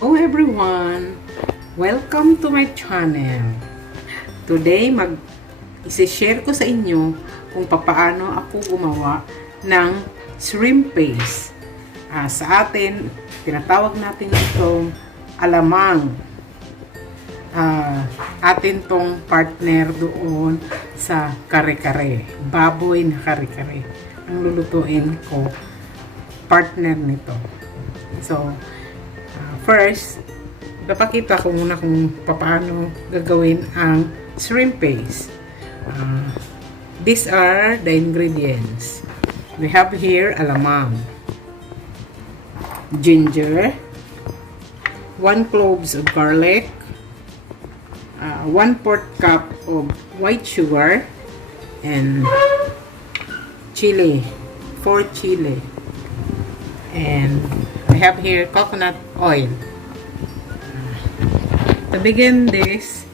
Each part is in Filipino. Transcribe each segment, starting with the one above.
Hello everyone! Welcome to my channel. Today, isi-share ko sa inyo kung paano ako gumawa ng shrimp paste. Sa atin, tinatawag natin itong alamang. Atin tong partner doon sa kare-kare. Baboy na kare-kare. Ang lulutuin ko, partner nito. So, first, papakita ko muna kung paano gagawin ang shrimp paste. These are the ingredients. We have here alamang, ginger, 1 cloves of garlic, 1/4 cup of white sugar, and chili, 4 chili. And I have here coconut oil. To begin this,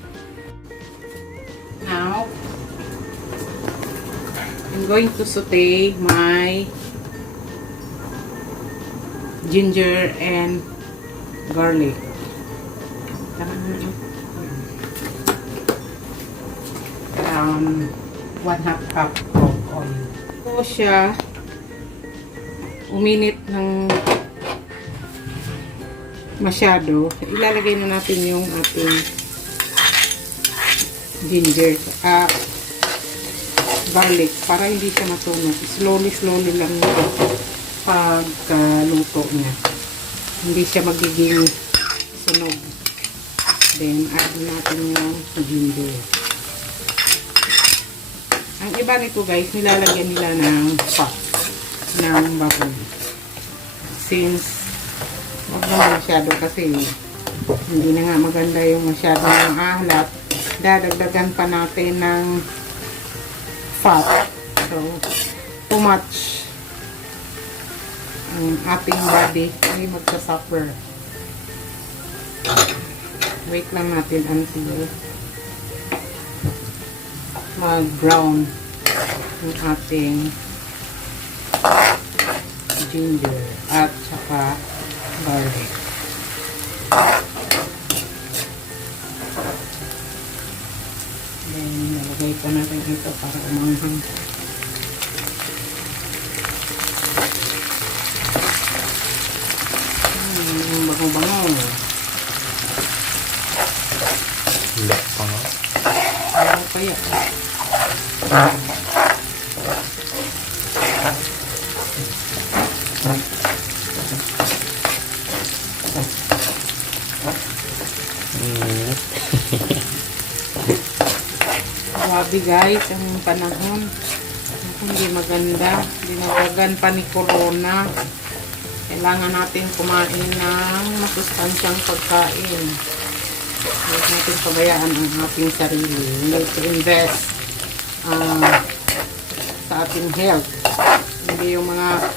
now I'm going to saute my ginger and garlic. 1/2 cup of oil. So siya uminit ng masyado, ilalagay na natin yung ating ginger garlic para hindi siya matunog. Slowly lang yung pagkaluto niya, hindi siya magiging sunog. Then add natin yung ginger. Ang iba nito guys, nilalagyan nila ng fat ng bagoong. Since wag na masyado kasi hindi na nga maganda yung masyadong ahlat, dadagdagan pa natin ng fat. So, too much ang ating body ay magsasuffer. Wait lang natin until mag-brown yung ating ginger at saka garlic. Then, nalagay pa natin ito para umanghang. Bango-bango. Lek pa nga. Ayaw kaya. Grabe guys, ang panahon hindi maganda, dinawagan pa ni Corona. Kailangan natin kumain ng masustansyang pagkain. Huwag natin pabayaan ang ating sarili. We need to invest sa ating health. Hindi yung mga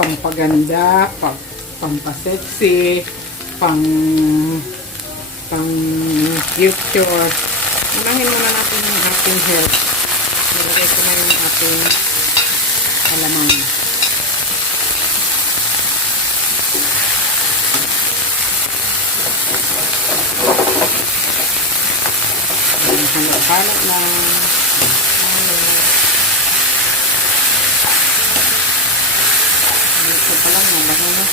pampaganda, pampasexy, pang future. Unahin muna natin yung ating health. Nilagay ko na yung ating alamang. Halap-halap lang. Dito pa lang, mabango na.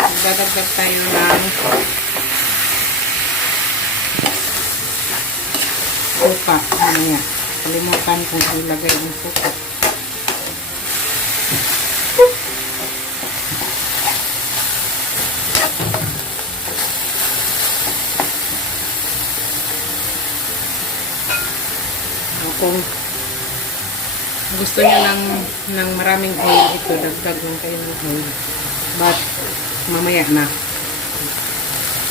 Magdadagdag tayo ng suka. Mamaya, kalimutan kung ilagay yung suka. Kung gusto niya ng maraming oil, ito dagdag lang kayo ng oil. But mamaya na.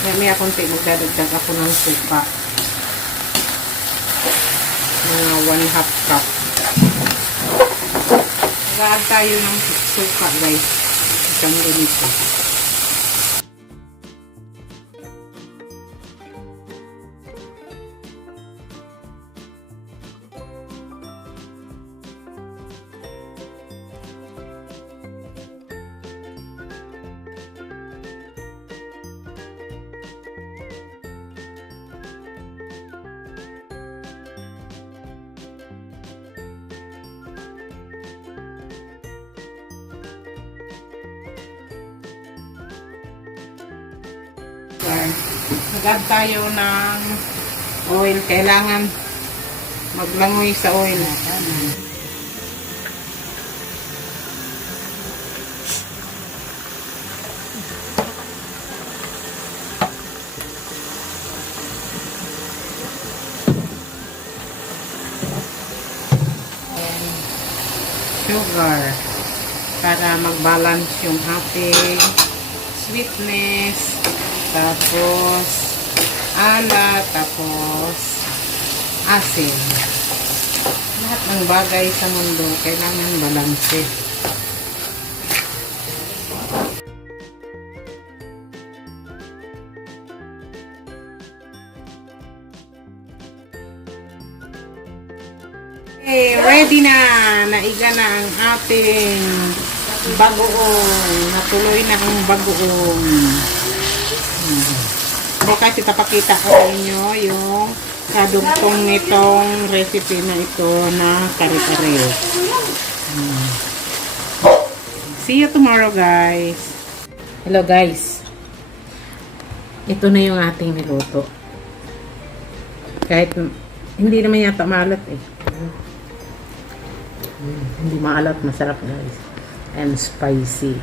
Mamaya konti magdadagdag ako ng suka. Mga 1/2 cup. Mag-add tayo ng suka guys. Isang ganito. Nag-add tayo ng oil. Kailangan maglangoy sa oil. Sugar para mag-balance yung ating sweetness, tapos alat, tapos asin. Lahat ng bagay sa mundo kailangan balanse. Okay, ready na. Naiga na ang ating bagoong. Natuloy na ang bagoong. Bukas itapakita ko sa inyo yung kadugtong nitong recipe na ito na kare-kare. See you tomorrow, guys. Hello, guys. Ito na yung ating niluto. Kahit hindi naman yata maalat eh. Hindi maalat, masarap guys. And spicy.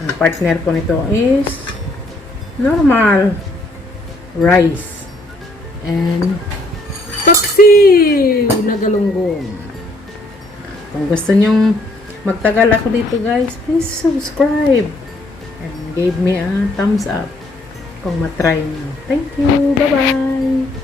Ang partner ko nito is normal rice and paksiw na galunggong. Kung gusto nyong magtagal ako dito guys, please subscribe and give me a thumbs up kung matry nyo. Thank you. Bye-bye.